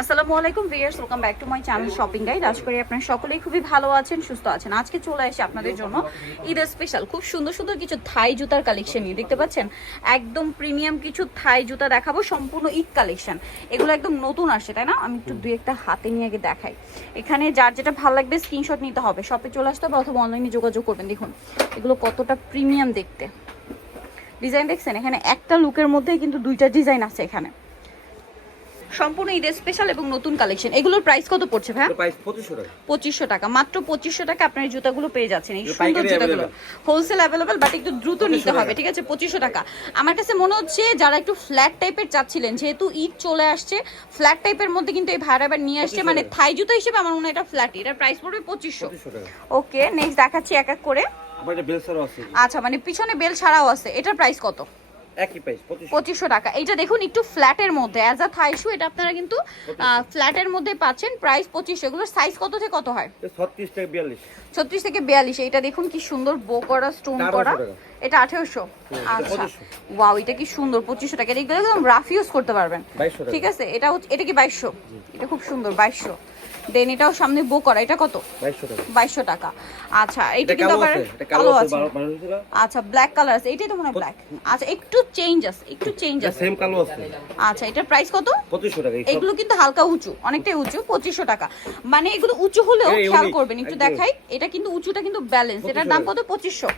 আসসালামু আলাইকুম viewers welcome back to my channel shopping guide আজ করি আপনারা সকলেই খুবই ভালো আছেন, সুস্থ আছেন। আজকে চলে আসে আপনাদের জন্য ঈদের স্পেশাল খুব সুন্দর সুন্দর কিছু থাই জুতার কালেকশন নিয়ে, দেখতে পাচ্ছেন? একদম প্রিমিয়াম কিছু থাই জুতা দেখাবো, সম্পূর্ণ ঈদ কালেকশন এগুলো একদম নতুন আসছে, তাই না? আমি একটু দুই একটা হাতে নিয়ে আগে দেখাই। এখানে যার যেটা ভালো লাগবে স্ক্রিনশট নিতে হবে। শপে চলে আসতে হবে অথবা অনলাইনে যোগাযোগ করবেন। দেখুন, এগুলো কতটা প্রিমিয়াম দেখতে। ডিজাইন দেখছেন? এখানে একটা লুকের মধ্যে কিন্তু দুইটা ডিজাইন আছে এখানে। সম্পূর্ণ ঈদের স্পেশাল এবং নতুন কালেকশন এগুলোর প্রাইস কত পড়ছে ভাই পঁচিশশো টাকা। মাত্র পঁচিশশো টাকা আপনার জুতাগুলো পেয়ে যাচ্ছেন। এই সুন্দর জুতাগুলো। হোলসেল অ্যাভেলেবেল বাট একটু দ্রুত নিতে হবে ঠিক আছে? পঁচিশশো টাকা। আমার কাছে মনে হচ্ছে যারা একটু ফ্ল্যাট টাইপের চাচ্ছিলেন যেহেতু ঈদ চলে আসছে ফ্ল্যাট টাইপের মধ্যে কিন্তু এই ভাড়া আবার নিয়ে আসছে। মানে থাই জুতো হিসেবে আমার মনে হয় এটা ফ্ল্যাট এটার প্রাইস পড়বে পঁচিশশো। ওকে নেক্সট দেখাচ্ছি এক এক করে। আচ্ছা মানে পিছনে বেল ছাড়াও আছে। এটার প্রাইস কত? একই প্রাইস পঁচিশশো টাকা। এইটা দেখুন একটু ফ্ল্যাটের মধ্যে। অ্যাজ আ থাই শু এটা আপনারা কিন্তু ফ্ল্যাটের মধ্যে পাচ্ছেন প্রাইস পঁচিশশো। এগুলোর সাইজ কত থেকে কত হয়? ছত্রিশ টাকা বিয়াল্লিশ। ছত্রিশ থেকে বিয়াল্লিশ। এটা দেখুন কি সুন্দর বো করা স্টোন করা। এটা আঠেরোশো। হুম, এটা আচ্ছা। 2500 ওয়াও এটা কি সুন্দর পঁচিশশো টাকা। এটা একদম রাফ ইউজ করতে পারবেন। ঠিক আছে? এটা হচ্ছে এটা কি বাইশশো? এটা খুব সুন্দর বাইশশো। দেন এটাও সামনে বো করা এটা কত? বাইশশো টাকা। আচ্ছা এটা কিন্তু আবার কালো আছে আচ্ছা ব্ল্যাক কালার আছে এটাই তো মনে হয় ব্ল্যাক আচ্ছা একটু চেঞ্জ আছে একটু চেঞ্জ আছে। সেম কালো আছে। আচ্ছা এটার প্রাইস কত? পঁচিশশো টাকা এগুলো কিন্তু হালকা উঁচু অনেকটাই উঁচু পঁচিশশো টাকা। মানে এগুলো উঁচু হলেও খেয়াল করবেন একটু দেখাই। এটা কিন্তু উঁচুটা কিন্তু ব্যালেন্স এটার দাম কত? পঁচিশশো।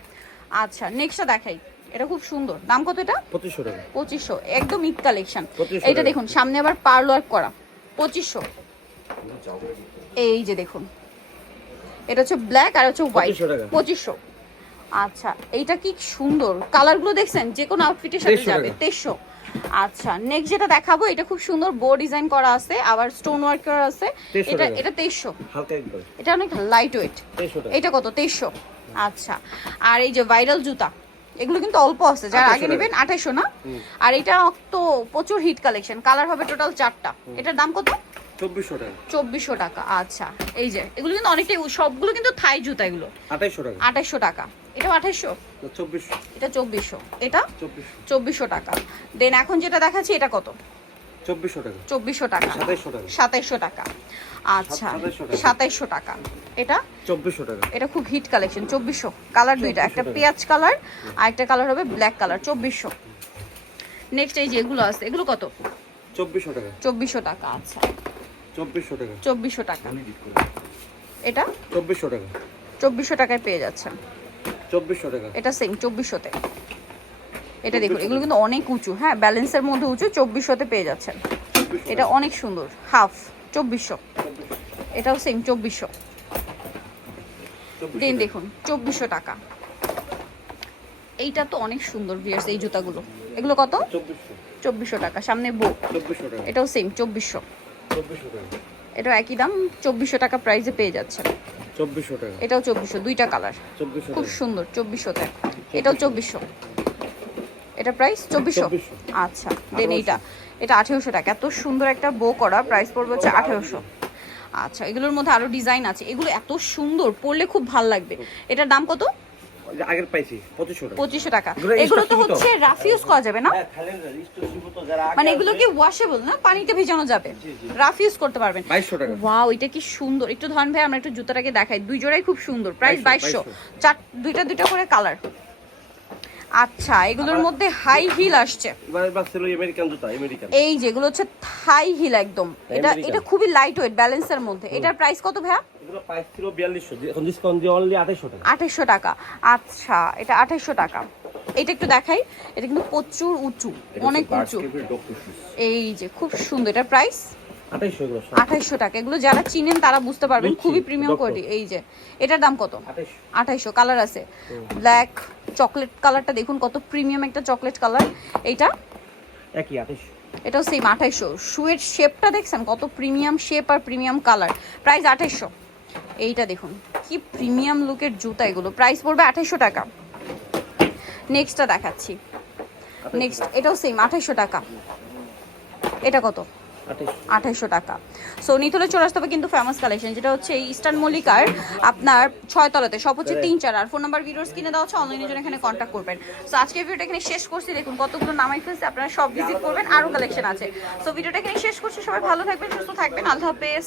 আচ্ছা নেক্সটটা দেখাই। এটা খুব সুন্দর। দাম কত এটা? পঁচিশশো টাকা। পঁচিশশো একদম ঈদ কালেকশন এটা দেখুন সামনে আবার পার্ল ওয়ার্ক করা পঁচিশশো। এই যে দেখুন। এটা হচ্ছে ব্ল্যাক আর হচ্ছে হোয়াইট পঁচিশশো আচ্ছা এইটা কি সুন্দর। কালারগুলো দেখছেন? যে কোনো আউটফিটের সাথে যাবে। তেইশশো আচ্ছা নেক্সট যেটা দেখাবো এটা খুব সুন্দর বো ডিজাইন করা আছে আবার স্টোন ওয়ার্ক করা আছে। এটা এটা তেইশশো এটা অনেক লাইট ওয়েট এটা কত? তেইশশো আচ্ছা আর এই যে ভাইরাল জুতা এগুলো কিন্তু অল্প আছে। যারা আগে নেবেন আঠাইশো না? আর এটা তো প্রচুর হিট কালেকশন কালার হবে টোটাল চারটা। এটার দাম কত? চব্বিশশো টাকা। চব্বিশশো টাকা আচ্ছা। এই যে এগুলো কিন্তু অনেকটাই সবগুলো কিন্তু থাই জুতা এগুলো। আঠাইশশো টাকা। আঠাইশো টাকা। এটা আঠাইশো চব্বিশশো। এটা চব্বিশশো। এটা? চব্বিশশো। চব্বিশশো টাকা। দেন এখন যেটা দেখাচ্ছি এটা কত? চব্বিশশো টাকা। চব্বিশশো টাকা। সাতাইশশো টাকা। সাতাইশশো টাকা। আচ্ছা সাতাইশশো টাকা। এটা? চব্বিশশো টাকা। এটা খুব হিট কালেকশন চব্বিশশো। কালার দুইটা একটা পেঁয়াজ কালার আর একটা কালার হবে ব্ল্যাক কালার চব্বিশশো। নেক্সট এই যে এগুলো আছে এগুলো কত? চব্বিশশো টাকা। চব্বিশশো টাকা আচ্ছা। চব্বিশশো টাকা। চব্বিশশো টাকা। এটা? চব্বিশশো টাকা। চব্বিশশো টাকায় পেয়ে যাচ্ছেন। চব্বিশশো টাকা। এটা সেম চব্বিশশোতে। এটা দেখুন এগুলো কিন্তু অনেক উঁচু হ্যাঁ ব্যালেন্সের মধ্যে উঁচু চব্বিশশোতে পেয়ে যাচ্ছেন। এটা অনেক সুন্দর হাফ চব্বিশশো। এটাও সেম চব্বিশশো। দেন দেখুন চব্বিশশো টাকা। এইটা তো অনেক সুন্দর এই জুতাগুলো। এগুলো কত? চব্বিশশো। টাকা সামনে এটাও সেম চব্বিশশো। এটাও একই দাম চব্বিশশো টাকা প্রাইসে পেয়ে যাচ্ছেন। চব্বিশশো টাকা। এটাও চব্বিশশো দুইটা কালার খুব সুন্দর চব্বিশশোতে এটাও চব্বিশশো। এটা প্রাইস চব্বিশশো? 2400 আচ্ছা দেন এইটা। এটা আঠেরোশো টাকা। এত সুন্দর একটা বো করা প্রাইস পড়বে হচ্ছে আঠেরোশো। আচ্ছা এগুলোর মধ্যে আরও ডিজাইন আছে। এগুলো এত সুন্দর পরলে খুব ভালো লাগবে। এটার দাম কত? আগের পাইছি পঁচিশশো টাকা। পঁচিশশো টাকা। এগুলো এগুলো তো হচ্ছে রাফ ইউজ করা যাবে না? হ্যাঁ, মানে এগুলো কি ওয়াশেবল না? পানিতে ভেজানো যাবে? রাফ ইউজ করতে পারবেন। 2200 টাকা। ওয়াও এটা কি সুন্দর। একটু ধরেন ভাই আমরা একটু জুতাটাকে দেখাই। দুই জোড়াই খুব সুন্দর। প্রাইস 2200 বাইশশো। চার দুইটা দুইটা করে কালার আচ্ছা এগুলোর মধ্যে হাই হিল আসছে। এই যেগুলো হচ্ছে থাই হিল একদম। এটা এটা খুবই লাইট ওয়েট ব্যালেন্সের মধ্যে। এটার প্রাইস কত ভাইয়া? এগুলো প্রাইস ছিল বিয়াল্লিশশো। এখন ডিসকাউন্ট দিয়ে অনলি আঠাইশশো টাকা। আচ্ছা এটা টাকা। এটা একটু দেখাই। এটা কিন্তু প্রচুর উঁচু অনেক উঁচু। এই যে খুব সুন্দর। এটা প্রাইস টাকা। এগুলো যারা চিনেন তারা বুঝতে পারবেন। খুবই প্রিমিয়াম। কোয়ালিটি এই যে এটার দাম কত? আঠাইশো কালার আছে। ব্ল্যাক চকলেট কালারটা দেখুন কত প্রিমিয়াম একটা চকলেট কালার এইটা একই এটাও সেম আঠাইশো শুয়ের শেপটা দেখছেন? কত প্রিমিয়াম শেপ আর প্রিমিয়াম কালার প্রাইস আঠাইশো এইটা দেখুন কি প্রিমিয়াম লুকের জুতা এগুলো। প্রাইস পড়বে আঠাইশো টাকা। নেক্সটটা দেখাচ্ছি। নেক্সট এটাও সেম আঠাইশো টাকা। এটা কত? আঠাইশশো। টাকা। সো নিতলে চলে আসতে হবে কিন্তু ফেমাস কালেকশন যেটা হচ্ছে এই ইস্টার্ন মল্লিকার আপনার ছয় তলাতে। সব হচ্ছে তিন চার। আর ফোন নাম্বার ভিডিওস কিনে দেওয়া হচ্ছে অনলাইনের জন্য এখানে কন্ট্যাক্ট করবেন। সো আজকে ভিডিওটা এখানে শেষ করছি। দেখুন কতগুলো নামাই ফেলছে আপনারা সব ভিজিট করবেন। আরও কালেকশন আছে। সো ভিডিওটা এখানে শেষ করছি। সবাই ভালো থাকবেন সুস্থ থাকবেন। আল্লাহ হাফেজ।